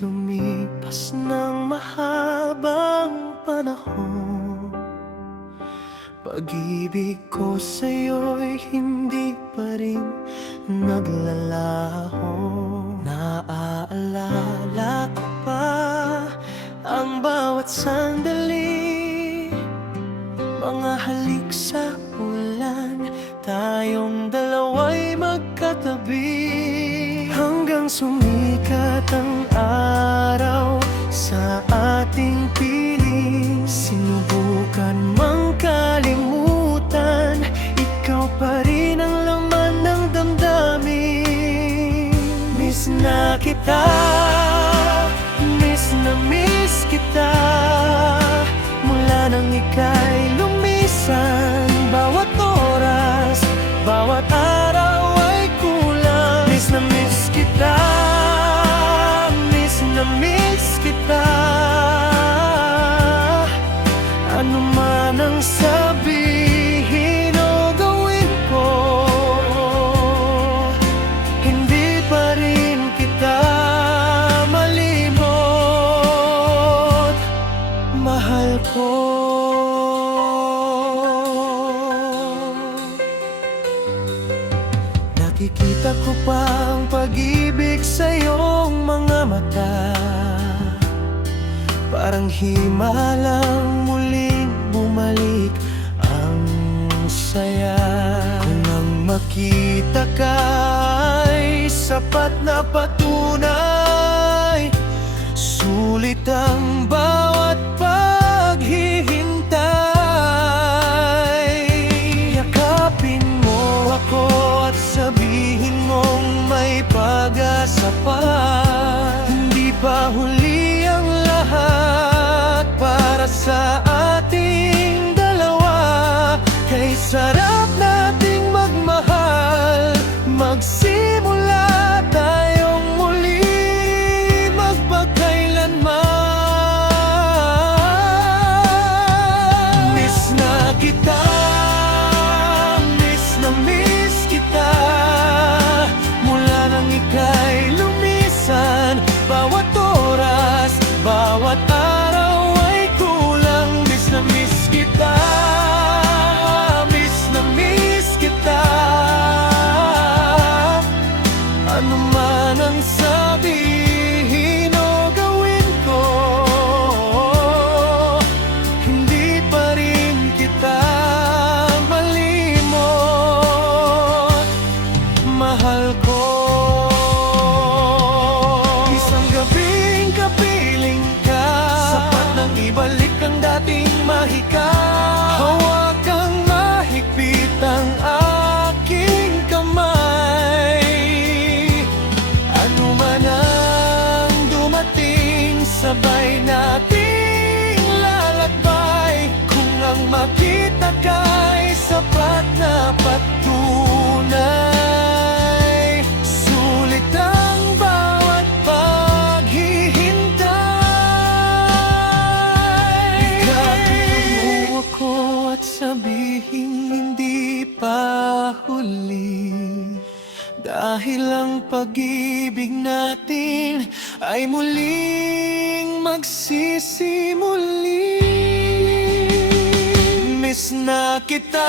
lumipas ng mahabang panahon, pag-ibig ko sa'yo'y hindi pa rin naglalaho. Naaalala ko pa ang bawat sandali, mga halik sa ulan, tayong dalawa'y magkatabi, hanggang sumikat ang araw sa ating piling. Sinubukan mang kalimutan, ikaw pa rin ang laman ng damdamin. Miss na kita, miss na miss kita, mula nang ika'y lumisan. Bawat oras, bawat araw ay kulang. Miss na miss kita, miss na miss kita, ano man ang sabihin o gawin ko, hindi pa rin kita malimot. Mahal ko. Nakikita ko pa ang pag-ibig sa iyong mga mata, parang himalang muling bumalik ang saya. Kung ang makita ka ay sapat na patunay, sulit ang bawat paghihintay. Yakapin mo ako at sabihin mong may pag-asa pa. Hindi pa huli ang lahat para sa ating dalawa. Kay sarap nating magmahal, magsimula tayong muli, magpakailanman. Miss na kita, miss na miss kita, mula nang ika'y lumisan. Bawat oras, bawat araw ay kulang. Miss na miss kita, miss na miss kita, ano man ang sabihin o gawin ko, hindi pa rin kita malimot. Mahal ko. Isang gabing kapiling ka, sapat nang ibalik ang dating mahika. Hawak kang mahigpit ang aking kamay, ano man ang dumating, sabay nating lalakbay. Kung ang makita ka'y sapat na patunay, sulit ang bawat paghihintay. Ikapin mo ako at sabihin hindi pa huli, dahil ang pag-ibig natin ay muling magsisimuli. Miss na kita,